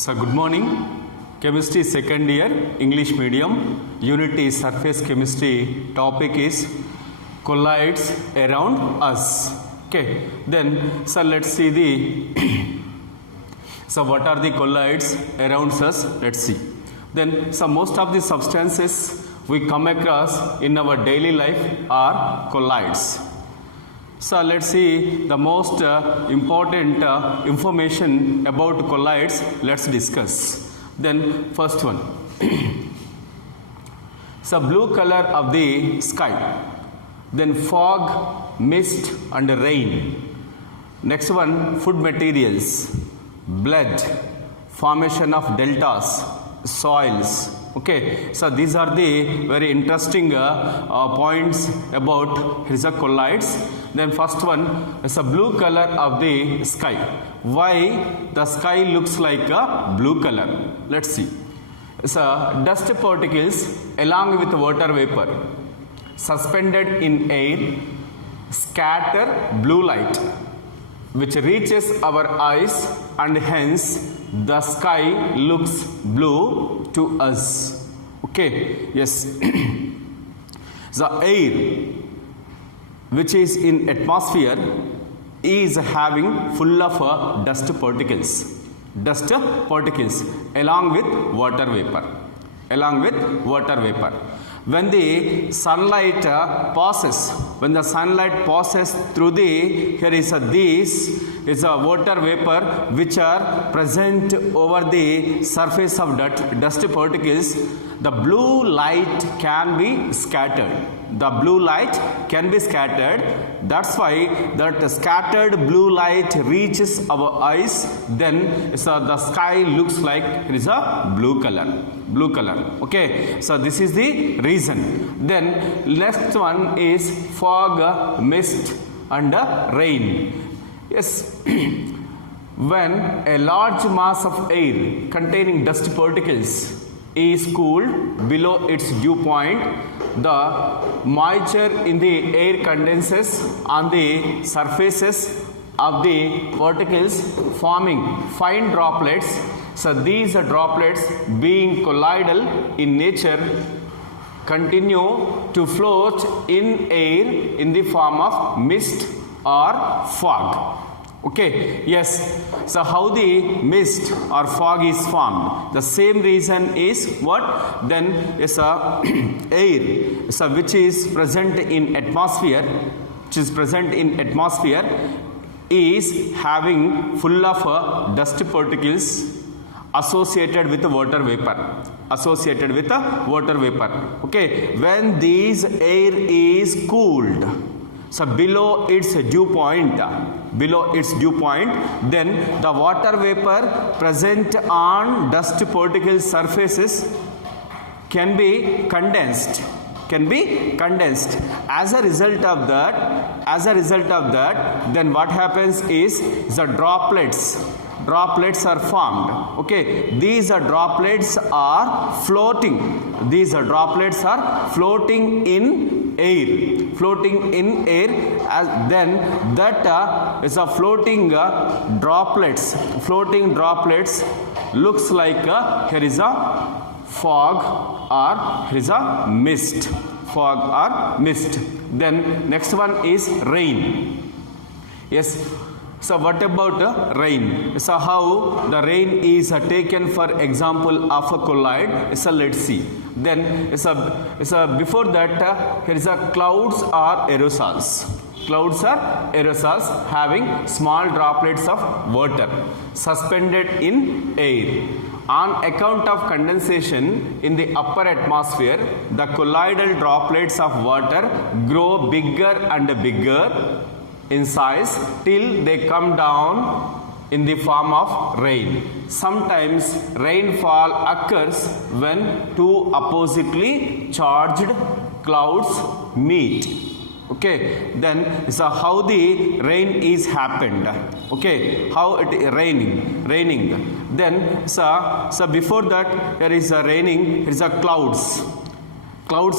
So good morning. Chemistry second year, English medium. Unit is surface chemistry. Topic is colloids around us. Okay. Then so let's see the so what are the colloids around us? Let's see. Then so most of the substances we come across in our daily life are colloids. So let's see the most important information about colloids. Let's discuss. Then first one. So blue color of the sky. Then fog, mist and rain. Next one, food materials, blood, formation of deltas, soils. Okay, so these are the very interesting points about colloids. Then first one is a blue color of the sky. Why the sky looks like a blue color? Let's see. So dust particles along with water vapor suspended in air scatter blue light which reaches our eyes, and hence the sky looks blue to us. Okay, yes. The air which is in atmosphere is having full of dust particles along with water vapor. When the sunlight passes through here is this water vapor which are present over the surface of dust particles. The blue light can be scattered. That's why that scattered blue light reaches our eyes. Then the sky looks like it is a blue color. Okay, so this is the reason. Then next one is fog, mist and rain. Yes. When a large mass of air containing dust particles is cooled below its dew point, the moisture in the air condenses on the surfaces of the particles, forming fine droplets. So these droplets, being colloidal in nature, continue to float in air in the form of mist or fog. Okay, yes. So how the mist or fog is formed? The same reason is what? Then is air, so which is present in atmosphere, is having full of dust particles associated with water vapor. Okay, when this air is cooled, so below its dew point, then the water vapor present on dust particle surfaces can be condensed. As a result of that, then what happens is the droplets are formed. Okay, these droplets are floating in air. As then that is a floating droplets looks like here is a fog or here is a mist. Then next one is rain. Yes. So what about rain? So how the rain is taken for example of a colloid? So let's see. Then before that here is a clouds or aerosols. Clouds are aerosols having small droplets of water suspended in air. On account of condensation in the upper atmosphere, the colloidal droplets of water grow bigger and bigger in size till they come down in the form of rain. Sometimes rainfall occurs when two oppositely charged clouds meet. Okay, then so how the rain is happened? Okay, how it raining. Then so before that there is a raining, there is a clouds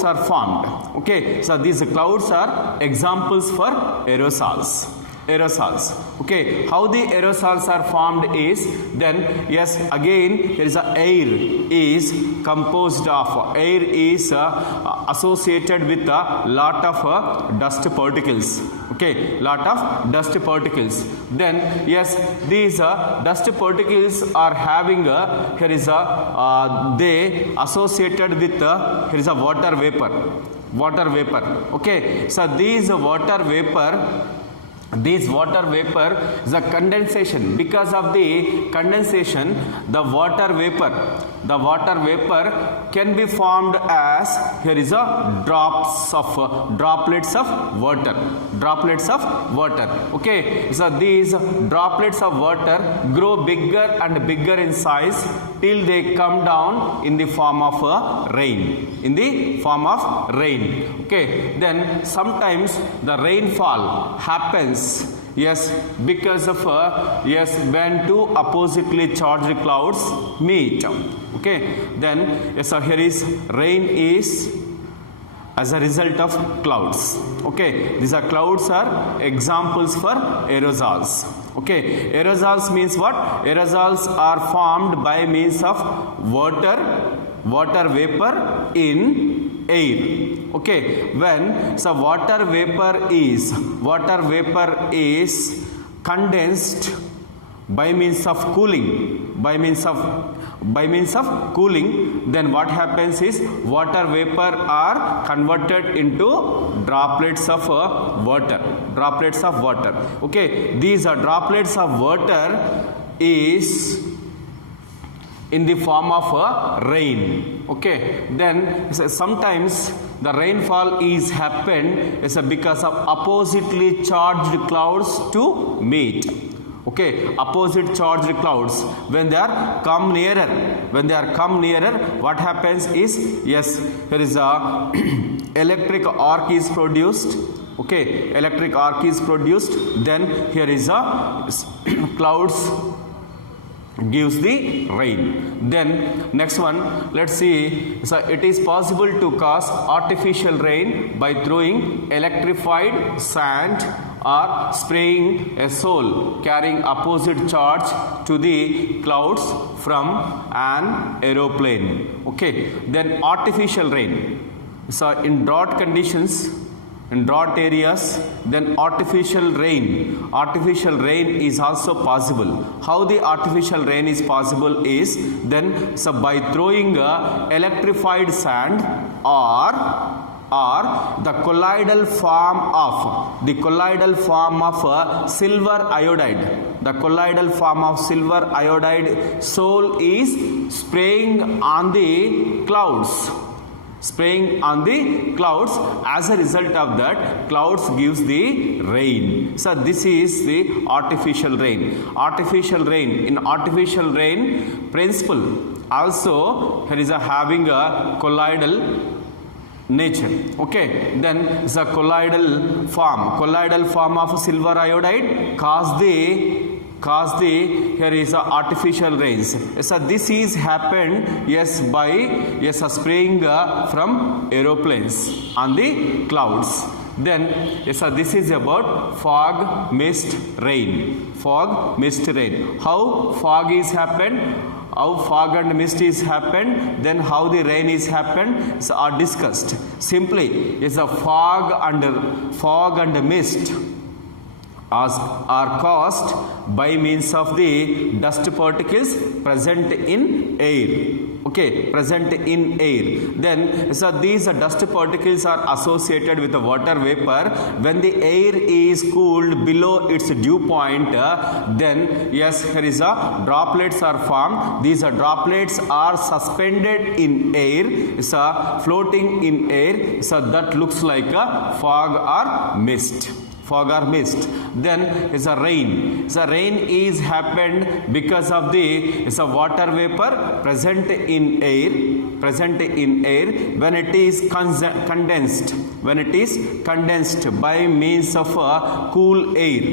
are formed. Okay, so these clouds are examples for aerosols. aerosols. Okay, how the aerosols are formed is, then yes, again there is a air is composed of, air is associated with a lot of dust particles. Okay, lot of dust particles. Then yes, these dust particles are having here is a they associated with here is a water vapor. Okay, so these water vapor is a condensation. Because of the condensation, the water vapor can be formed as, here is a droplets of water. Okay, so these droplets of water grow bigger and bigger in size till they come down in the form of rain. Okay, then sometimes the rainfall happens, yes, because of when two oppositely charged clouds meet. Okay, then yes, so here is rain is as a result of clouds. Okay, these are clouds are examples for aerosols. Okay, aerosols means what? Aerosols are formed by means of water vapor in air. Okay, when so water vapor is condensed by means of cooling, then what happens is water vapor are converted into droplets of water. Okay, these are droplets of water is in the form of rain. Okay, then sometimes the rainfall is happened is because of oppositely charged clouds to meet. Okay, opposite charged clouds, when they are come nearer, what happens is, yes, there is a electric arc is produced. Okay, electric arc is produced, then here is a clouds gives the rain. Then next one, let's see. So it is possible to cause artificial rain by throwing electrified sand or spraying a soil carrying opposite charge to the clouds from an aeroplane. Okay, then artificial rain. So in drought conditions, in drought areas, then artificial rain is also possible. How the artificial rain is possible is, then so by throwing electrified sand or the colloidal form of silver iodide. The colloidal form of silver iodide soul is spraying on the clouds. As a result of that, clouds gives the rain. So this is the artificial rain. In artificial rain principle also here is a having a colloidal nature. Okay, then the colloidal form of silver iodide cause the here is a artificial rains. So this is happened, yes, by spraying from aeroplanes on the clouds. Then yes, this is about fog, mist, rain. How fog is happened, how fog and mist is happened, then how the rain is happened, so are discussed. Simply is a fog and mist are caused by means of the dust particles present in air. Okay, present in air. Then so these dust particles are associated with the water vapor. When the air is cooled below its dew point, then yes, here is a droplets are formed. These droplets are suspended in air, so floating in air, so that looks like a fog or mist. Then is a rain. So rain is happened because of the water vapor present in air. When it is condensed by means of cool air,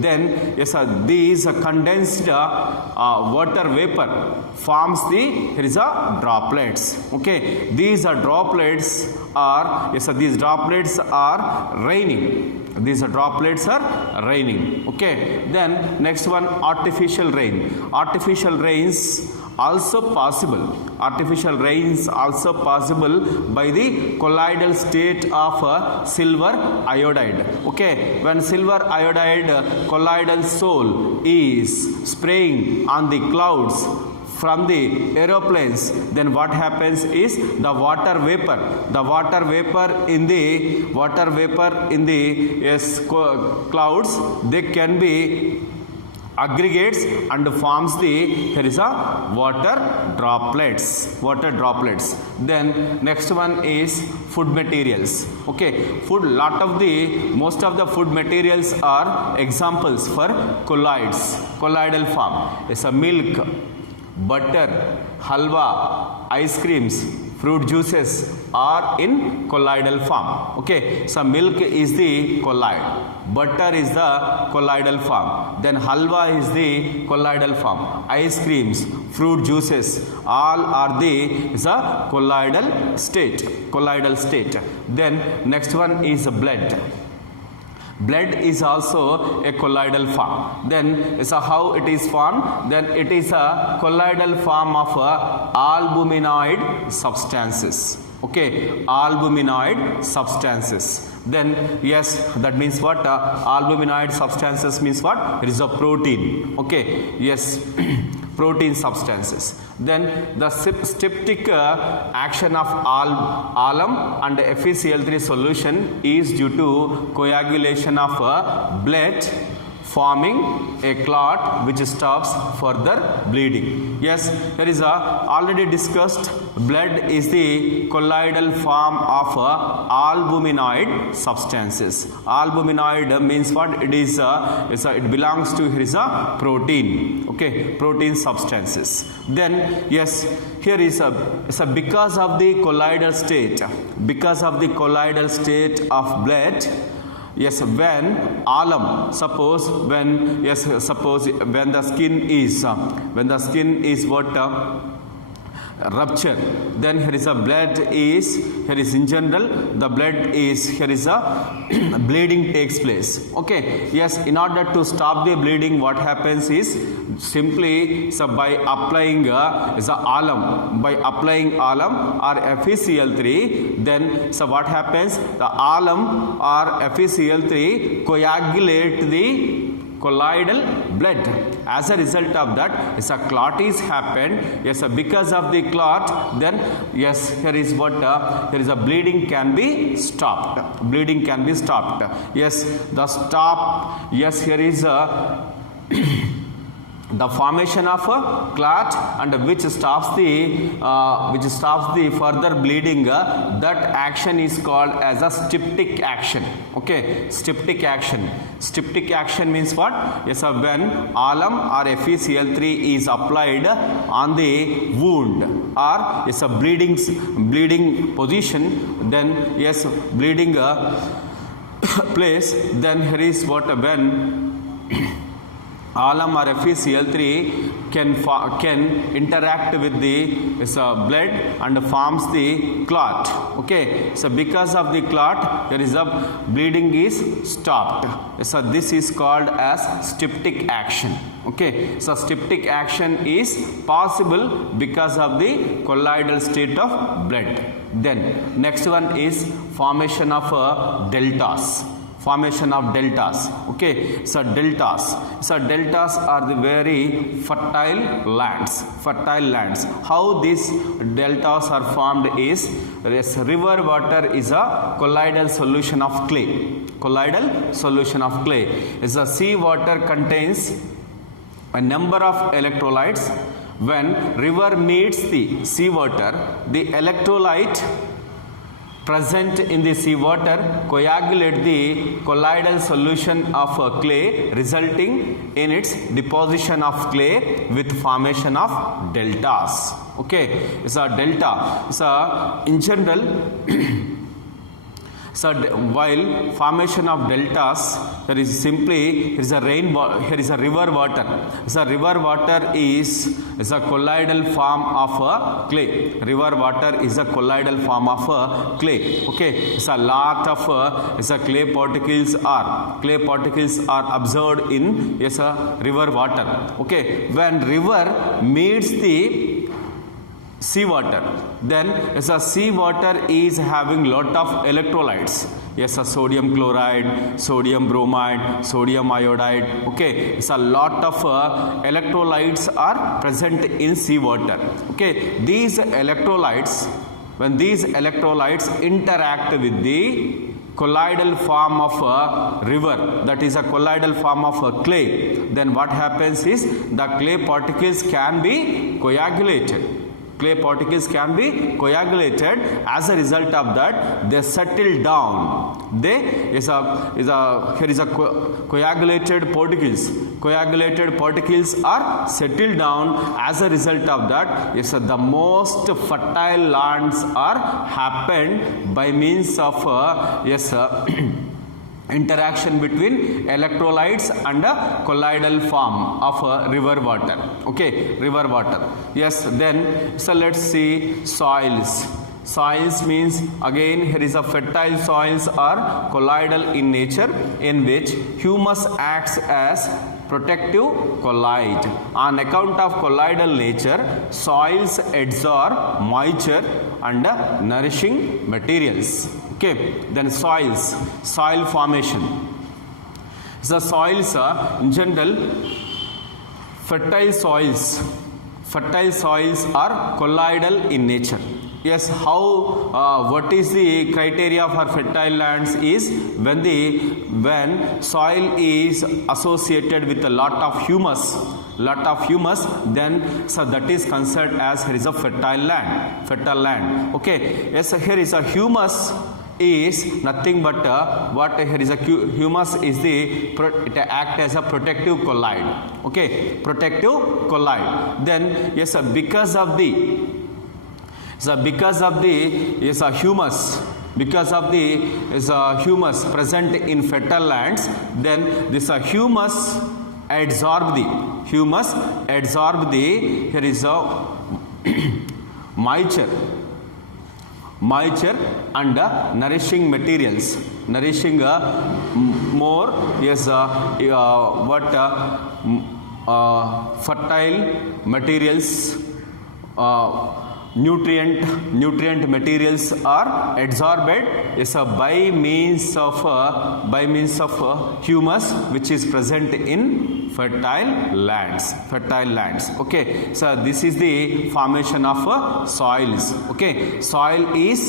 then yes, these condensed water vapor forms here is a droplets. Okay, these droplets are raining. These droplets are raining. Okay. Then next one, artificial rain. Artificial rains also possible. Artificial rains also possible by the colloidal state of silver iodide. Okay. When silver iodide colloidal sol is spraying on the clouds from the aeroplanes, then what happens is the water vapor in the clouds, they can be aggregates and forms the, here is a water droplets. Then next one is food materials. Okay, most of the food materials are examples for colloidal form. It's a milk, butter, halwa, ice creams, fruit juices are in colloidal form. Okay, so milk is the colloid, butter is the colloidal form, then halwa is the colloidal form, ice creams, fruit juices, all are the colloidal state. Then next one is blood. Blood is also a colloidal form. Then how it is formed? Then it is a colloidal form of albuminoid substances. Okay, albuminoid substances. Then yes, that means what? Albuminoid substances means what? It is a protein. Okay, yes, protein substances. Then the styptic action of alum and FeCl3 solution is due to coagulation of blood, forming a clot which stops further bleeding. Yes, there is already discussed, blood is the colloidal form of albuminoid substances. Albuminoid means what? It is it belongs to, here is a protein. Okay, protein substances. Then yes, here is because of the colloidal state of blood. Yes, when alum, suppose when the skin is what? Rupture, then here is a blood is, here is in general the blood is, here is a bleeding takes place. Okay, yes, in order to stop the bleeding, what happens is simply by applying alum or FeCl3, then what happens? The alum or FeCl3 coagulate the colloidal blood. As a result of that, a clot is happened. Yes, because of the clot, then yes, here is what? Here is a bleeding can be stopped. Yes, the stop. Yes, here is a the formation of a clot, and which stops the further bleeding. That action is called as a styptic action. Okay, styptic action means what? Yes, when alum or FeCl3 is applied on the wound or is a bleeding position, then yes, bleeding place, then here is what? When alum or FeCl3 can interact with the blood and forms the clot. Okay, so because of the clot, there is a bleeding is stopped. So this is called as styptic action. Okay, so styptic action is possible because of the colloidal state of blood. Then next one is formation of deltas. Okay, so deltas are the very fertile lands. How these deltas are formed is, this river water is a colloidal solution of clay. Is a sea water contains a number of electrolytes. When river meets the sea water, the electrolyte present in the sea water coagulate the colloidal solution of clay, resulting in its deposition of clay with formation of deltas. Okay, it's a delta. So in general So while formation of deltas, there is simply here is a here is a river water. So river water is a colloidal form of a clay. River water is a colloidal form of a clay. Okay, so a lot of clay particles are observed in river water. Okay, when river meets the sea water, then sea water is having lot of electrolytes. Sodium chloride, sodium bromide, sodium iodide. Okay, a lot of electrolytes are present in sea water. Okay, these electrolytes, when these electrolytes interact with the colloidal form of a river, that is a colloidal form of a clay, then what happens is the clay particles can be coagulated. Clay particles can be coagulated. As a result of that, they settle down. Here is a coagulated particles. Coagulated particles are settled down. As a result of that, the most fertile lands are happened by means of interaction between electrolytes and a colloidal form of river water. Okay, river water. Yes, then so let's see soils. Soils means again here is a fertile soils are colloidal in nature, in which humus acts as protective colloid. On account of colloidal nature, soils absorb moisture and nourishing materials. Okay, then soils, soil formation. The soils in general, fertile soils are colloidal in nature. Yes, how what is the criteria for fertile lands is when soil is associated with a lot of humus, then so that is considered as here is a fertile land. Okay, yes, here is a humus is nothing but what here is a humus is it act as a protective colloid. Okay, protective colloid. Then yes, because of the humus present in fertile lands, then this humus adsorb the here is a moisture and nourishing materials, nourishing more fertile materials, nutrient materials are adsorbed by means of humus which is present in fertile lands. Okay, so this is the formation of soils. Okay, soils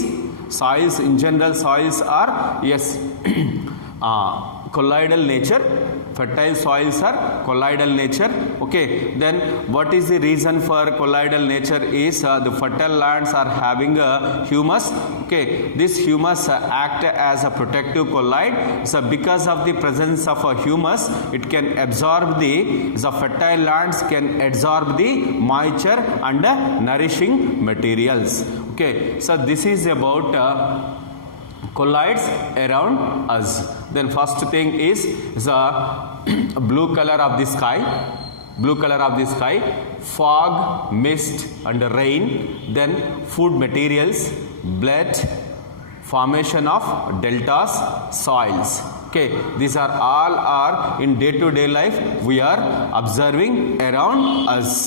in general, soils are colloidal nature. Fertile soils are colloidal nature. Okay, then what is the reason for colloidal nature is the fertile lands are having a humus. Okay, this humus act as a protective colloid. So because of the presence of a humus, it can absorb the fertile lands can absorb the moisture and nourishing materials. Okay, so this is about colloids around us. Then first thing is the blue color of the sky, fog, mist and rain. Then food materials, blood, formation of deltas, soils. Okay, these are all in day-to-day life we are observing around us.